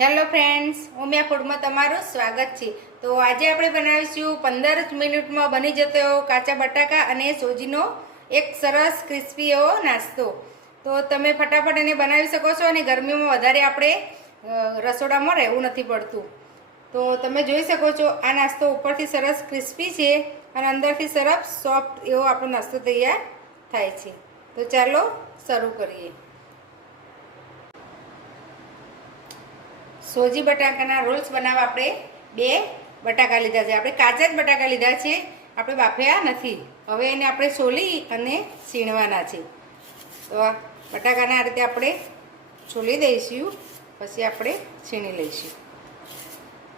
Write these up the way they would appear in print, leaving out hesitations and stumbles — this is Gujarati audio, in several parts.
હેલો ફ્રેન્ડ્સ, ઉમિયા ફૂડમાં તમારું સ્વાગત છે। તો આજે આપણે બનાવીશું 15 મિનિટમાં બની જતો એવો કાચા બટાકા અને સોજીનો એક સરસ ક્રિસ્પી એવો નાસ્તો। તો તમે ફટાફટ એને બનાવી શકો છો અને ગરમીમાં વધારે આપણે રસોડામાં રહેવું નથી પડતું। તો તમે જોઈ શકો છો આ નાસ્તો ઉપરથી સરસ ક્રિસ્પી છે અને અંદરથી સરસ સોફ્ટ એવો આપણો નાસ્તો તૈયાર થાય છે। તો ચાલો શરૂ કરીએ। સોજી બટાકાના રોલ્સ બનાવવા આપણે 2 બટાકા લીધા છે। આપણે કાચા જ બટાકા લીધા છે, આપણે બાફ્યા નથી। હવે એને આપણે છોલી અને છીણવાના છે। તો આ બટાકાના આ રીતે આપણે છોલી દઈશું, પછી આપણે છીણી લઈશું।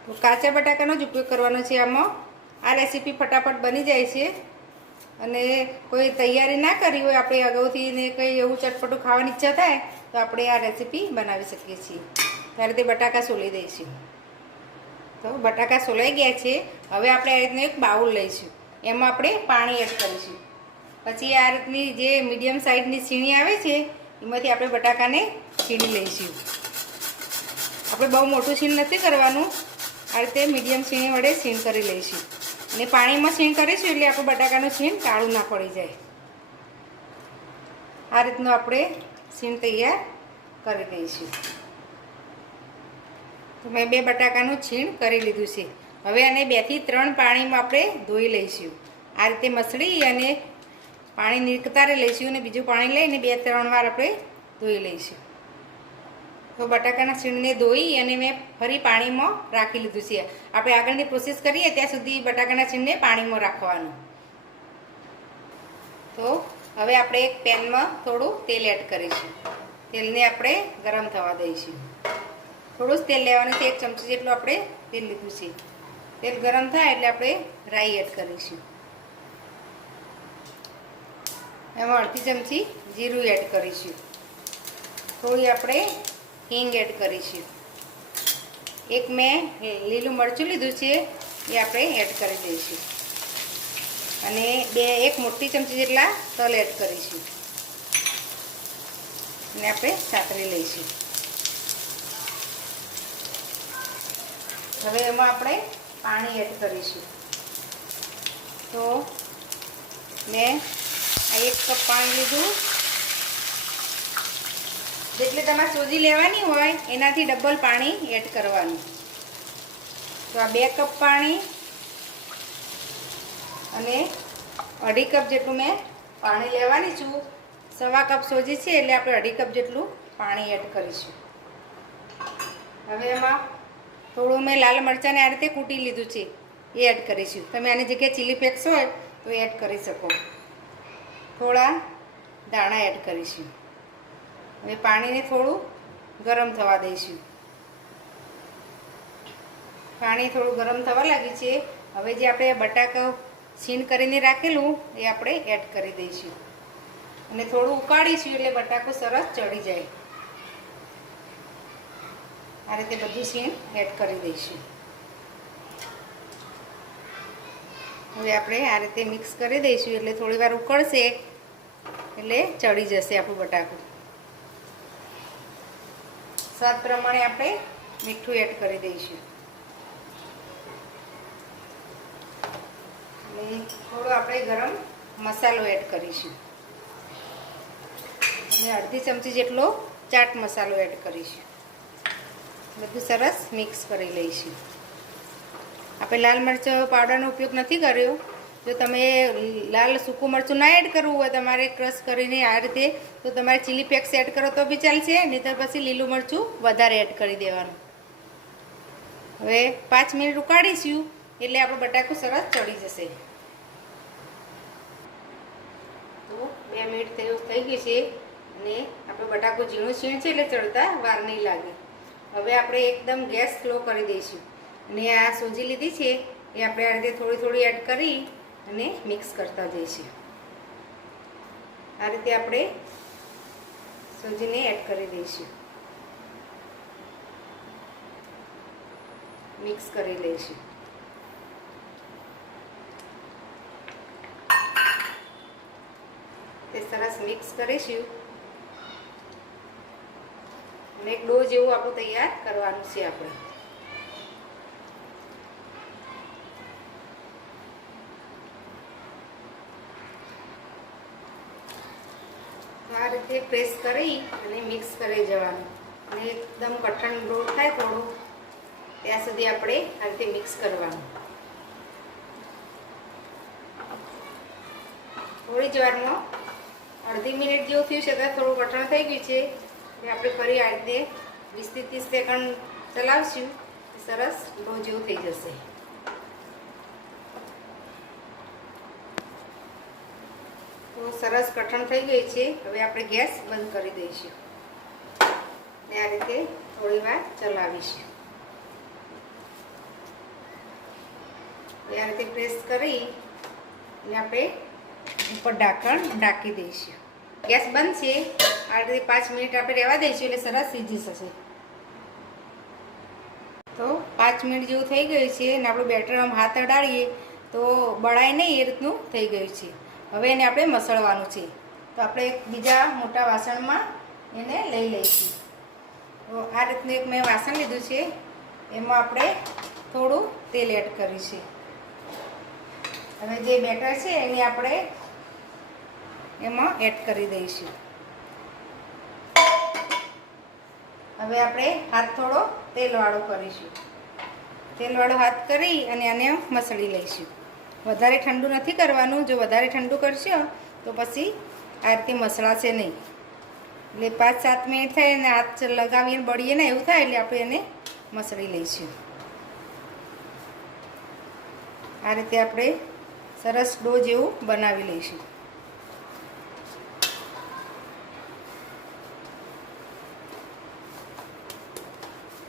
તો કાચા બટાકાનો જ ઉપયોગ કરવાનો છે આમાં। આ રેસીપી ફટાફટ બની જાય છે અને કોઈ તૈયારી ના કરી હોય, આપણે અગાઉથી ને કંઈ એવું ચટપટું ખાવાની ઈચ્છા થાય તો આપણે આ રેસીપી બનાવી શકીએ છીએ। ત્યારે તે બટાકા સોલી દઈશું। તો બટાકા સોલાઈ ગયા છે। હવે આપણે આ રીતનું એક બાઉલ લઈશું, એમાં આપણે પાણી એડ કરીશું। પછી આ રીતની જે મીડિયમ સાઇઝની છીણી આવે છે એમાંથી આપણે બટાકાને છીણી લઈશું। આપણે બહુ મોટું છીણ નથી કરવાનું, આ રીતે મીડિયમ છીણી વડે છીણ કરી લઈશું। અને પાણીમાં છીણ કરીશું એટલે આપણું બટાકાનું છીણ કાળું ના પડી જાય। આ રીતનું આપણે છીણ તૈયાર કરી દઈશું। તો મેં 2 બટાકાનું છીણ કરી લીધું છે। હવે આને 2 થી 3 પાણીમાં આપણે ધોઈ લઈશું। આ રીતે મસળી અને પાણી નિતારી લઈશું અને બીજું પાણી લઈને 2-3 વાર આપણે ધોઈ લઈશું। તો બટાકાના છીણને ધોઈ અને મેં ફરી પાણીમાં રાખી લીધું છે। આપણે આગળની પ્રોસેસ કરીએ ત્યાં સુધી બટાકાના છીણને પાણીમાં રાખવાનું। તો હવે આપણે એક પેનમાં થોડું તેલ એડ કરીશું। તેલને આપણે ગરમ થવા દઈશું। થોડું જ તેલ લેવાનું છે, 1 ચમચી જેટલું આપણે તેલ લીધું છે। તેલ ગરમ થાય એટલે આપણે રાઈ એડ કરીશું। એમાં અડધી ચમચી જીરું એડ કરીશું। થોડી આપણે હિંગ એડ કરીશું। એક મેં લીલું મરચું લીધું છે એ આપણે એડ કરી દઈશું અને 1 મોટી ચમચી જેટલા તલ એડ કરીશું અને આપણે સાતરી લઈશું। હવે એમાં આપણે પાણી એડ કરીશું। તો મેં આ 1 કપ પાણી લીધું। જેટલી તમારે સોજી લેવાની હોય એનાથી ડબલ પાણી એડ કરવાનું। તો આ 2 કપ પાણી અને 2.5 કપ જેટલું મેં પાણી લેવાની છું। 1.25 કપ સોજી છે એટલે આપણે 2.5 કપ જેટલું પાણી એડ કરીશું। હવે એમાં થોડું મેં લાલ મરચાંને આ રીતે કૂટી લીધું છે એ એડ કરીશું। તમે આની જગ્યાએ ચીલી ફ્લેક્સ હોય તો એડ કરી શકો। થોડા દાણા એડ કરીશું। હવે પાણીને થોડું ગરમ થવા દઈશું। પાણી થોડું ગરમ થવા લાગ્યું છે। હવે જે આપણે બટાકા છીણ કરીને રાખેલું એ આપણે એડ કરી દઈશું અને થોડું ઉકાળીશું એટલે બટાકું સરસ ચડી જાય। આ રીતે બધું છીણ એડ કરી દઈશું। હવે આપણે આ રીતે મિક્સ કરી દઈશું એટલે થોડી વાર ઉકળશે એટલે ચડી જશે આપણું બટાકું। સ્વાદ પ્રમાણે આપણે મીઠું એડ કરી દઈશું અને થોડો આપણે ગરમ મસાલો એડ કરીશું અને અડધી ચમચી જેટલો ચાટ મસાલો એડ કરીશું। બધું સરસ મિક્સ કરી લઈશું। આપણે લાલ મરચાં પાવડરનો ઉપયોગ નથી કર્યો। જો તમે લાલ સૂકું મરચું ના એડ કરવું હોય તમારે ક્રશ કરીને આ રીતે, તો તમારે ચીલી ફ્લેક્સ એડ કરો તો બી ચાલશે, નહીં તો પછી લીલું મરચું વધારે એડ કરી દેવાનું। હવે 5 મિનિટ ઉકાળીશું એટલે આપણું બટાકું સરસ ચડી જશે। તો 2 મિનિટ થઈ ગઈ છે અને આપણું બટાકું ઝીણું છીણ છે એટલે ચડતા વાર નહીં લાગે। હવે આપણે એકદમ ગેસ સ્લો કરી દઈશું અને આ સોજી લીધી છે એ આપણે આ રીતે થોડી થોડી એડ કરી અને મિક્સ કરતા જઈશું। આ રીતે આપણે સોજીને એડ કરી દઈશું, મિક્સ કરી લઈશું। તે સરસ મિક્સ કરીશું અને એક ડો જેવું આપણું તૈયાર કરવાનું છે આપણે. આ રીતે પ્રેસ કરી અને મિક્સ કરી જવાનું અને એકદમ કઠણ ડો થાય થોડું ત્યાં સુધી આપણે આ રીતે મિક્સ કરવાનું. થોડી જ વારમાં અડધી મિનિટ જેવું થયું છે તો થોડું કઠણ થઈ ગયું છે એટલે આપણે ફરી આ રીતે 20 થી 30 સેકન્ડ ચલાવશું. સરસ ડો જેવું થઈ જશે. તો સરસ કઠણ થઈ ગઈ છે. હવે આપણે ગેસ બંધ કરી દઈશું ને આ રીતે થોડી વાર ચલાવીશું. આ રીતે પ્રેસ કરી અને આપણે ઉપર ઢાંકણ ઢાંકી દઈશું. ગેસ બંધ છે. આ રીતે 5 મિનિટ આપણે રહેવા દઈશું એટલે સરસ સીજી જશે. તો 5 મિનિટ જેવું થઈ ગયું છે અને આપણું બેટર આમ હાથ અડાડીએ તો બળાય નહીં એ રીતનું થઈ ગયું છે. હવે એને આપણે મસળવાનું છે. તો આપણે એક બીજા મોટા વાસણમાં એને લઈ લઈશું. તો આ રીતનું એક મેં વાસણ લીધું છે. એમાં આપણે થોડું તેલ એડ કરીશું. હવે જે બેટર છે એને આપણે એમાં એડ કરી દઈશું. હવે આપણે હાથ થોડો તેલવાળો કરીશું. તેલવાળો હાથ કરી અને આને મસળી લઈશું. વધારે ઠંડુ નથી કરવાનું. જો વધારે ઠંડુ કરશો તો પછી આ રીતે મસળાશે નહીં. એટલે 5-7 મિનિટ થાય અને હાથ લગાવીને બળીએ ને એવું થાય એટલે આપણે એને મસળી લઈશું. આ રીતે આપણે સરસ ડો જેવું બનાવી લઈશું.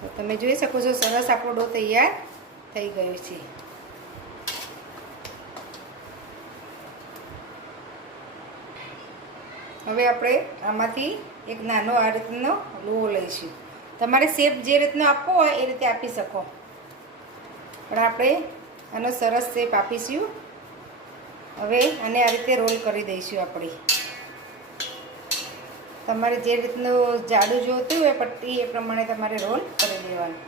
તો તમે જોઈ શકો છો સરસ આપણો ડો તૈયાર થઈ ગયો છે. હવે આપણે આમાંથી એક નાનો આ રીતનો લોહો લઈશું. તમારે શેપ જે રીતનો આપવો હોય એ રીતે આપી શકો, પણ આપણે આનો સરસ શેપ આપીશું. હવે આને આ રીતે રોલ કરી દઈશું. આપણે તમારે જે રીતનું જાડું જોઈતું હોય પટ્ટી એ પ્રમાણે તમારે રોલ કરી દેવાનું.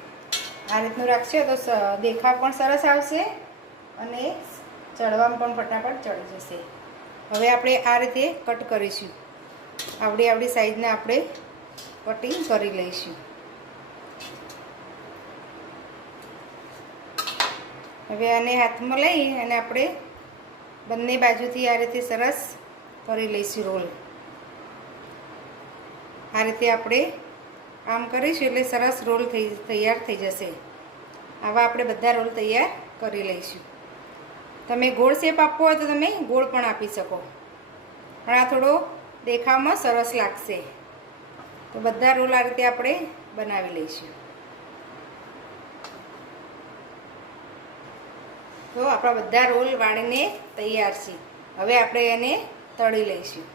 આ રીતનું રાખશો તો દેખાવ પણ સરસ આવશે અને ચડવામાં પણ ફટાફટ ચડી જશે. હવે આપણે આ રીતે કટ કરીશું. આવડી સાઈઝના આપણે કટિંગ કરી લઈશું. હવે આને હાથમાં લઈ અને આપણે બંને બાજુથી આ રીતે સરસ કરી લઈશું રોલ. આ રીતે આપણે આમ કરીશું એટલે સરસ રોલ તૈયાર થઈ જશે. આવા આપણે બધા રોલ તૈયાર કરી લઈશું. તમે ગોળ શેપ આપવો હોય તો તમે ગોળ પણ આપી શકો, પણ આ થોડો દેખાવમાં સરસ લાગશે. તો બધા રોલ આ રીતે આપણે બનાવી લઈશું. તો આપણા બધા રોલ વાળીને તૈયાર છે. હવે આપણે એને તળી લઈશું.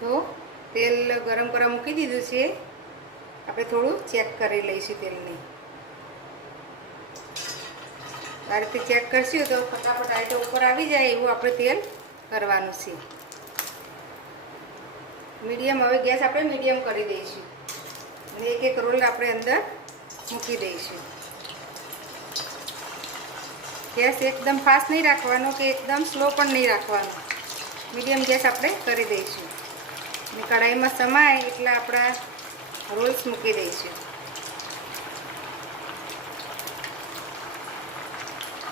તો તેલ ગરમ કરવા મૂકી દીધું છે. આપણે થોડું ચેક કરી લઈશું તેલને. આ રીતે ચેક કરશું તો ફટાફટ આ રીતે ઉપર આવી જાય એવું આપણે તેલ કરવાનું છે. મીડિયમ, હવે ગેસ આપણે મીડિયમ કરી દઈશું અને એક રોલ આપણે અંદર મૂકી દઈશું. ગેસ એકદમ ફાસ્ટ નહીં રાખવાનો કે એકદમ સ્લો પણ નહીં રાખવાનો. મીડિયમ ગેસ આપણે કરી દઈશું અને કઢાઈમાં સમાય એટલે આપણા રોલ્સ મૂકી દઈશું.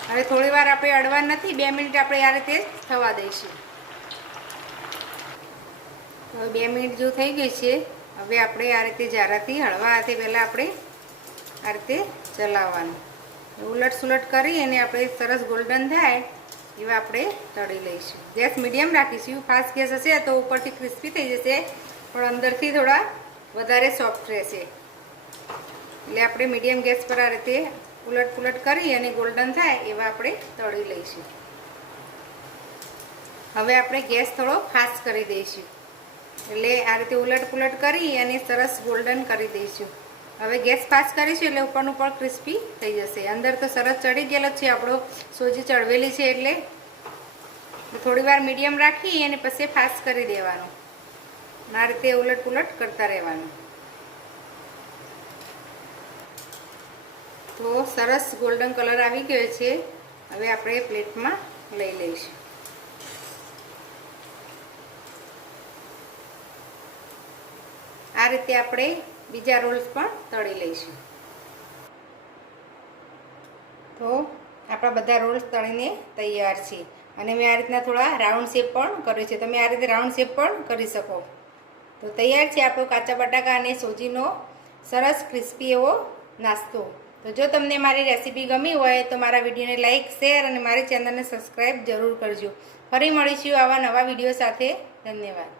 હવે થોડી વાર આપણે અડવા નથી, 2 મિનિટ આપણે આ રીતે થવા દઈશું. હવે 2 મિનિટ જેવું થઈ ગઈ છે. હવે આપણે આ રીતે જારાથી હળવા હાથે પહેલાં આપણે આ રીતે ચલાવવાનું, ઉલટ સુલટ કરી અને આપણે સરસ ગોલ્ડન થાય એવા આપણે તળી લઈશું. ગેસ મીડિયમ રાખીશું. ફાસ્ટ ગેસ હશે તો ઉપરથી ક્રિસ્પી થઈ જશે પણ અંદરથી થોડા વધારે સોફ્ટ રહેશે. એટલે આપણે મીડિયમ ગેસ પર આ રીતે ઉલટ પુલટ કરી અને ગોલ્ડન થાય એવા આપણે તળી લઈશું. હવે આપણે ગેસ થોડો ફાસ્ટ કરી દઈશું. એટલે આ રીતે ઉલટ પુલટ કરી અને સરસ ગોલ્ડન કરી દઈશું. હવે ગેસ ફાસ્ટ કરીશું એટલે ઉપરનું પણ ક્રિસ્પી થઈ જશે. અંદર તો સરસ ચડી ગયેલો છે આપણો, સોજી ચડવેલી છે એટલે થોડી વાર મીડિયમ રાખી અને પછી ફાસ્ટ કરી દેવાનું. આ રીતે ઉલટ પુલટ કરતા રહેવાનું. તો સરસ ગોલ્ડન કલર આવી ગયો છે. હવે આપણે પ્લેટમાં લઈ લઈશું. આ રીતે આપણે બીજા રોલ્સ પણ તળી લઈશું. તો આપણા બધા રોલ્સ તળીને તૈયાર છે. અને મેં આ રીતના થોડા રાઉન્ડ શેપ પણ કર્યો છે. તમે આ રીતે રાઉન્ડ શેપ પણ કરી શકો. તો તૈયાર છે આપણો કાચા બટાકા અને સોજીનો સરસ ક્રિસ્પી એવો નાસ્તો. તો જો તમને મારી રેસીપી ગમી હોય તો મારા વિડીયોને લાઇક, શેર અને મારી ચેનલને સબસ્ક્રાઈબ જરૂર કરજો. ફરી મળીશું આવા નવા વિડીયો સાથે. ધન્યવાદ.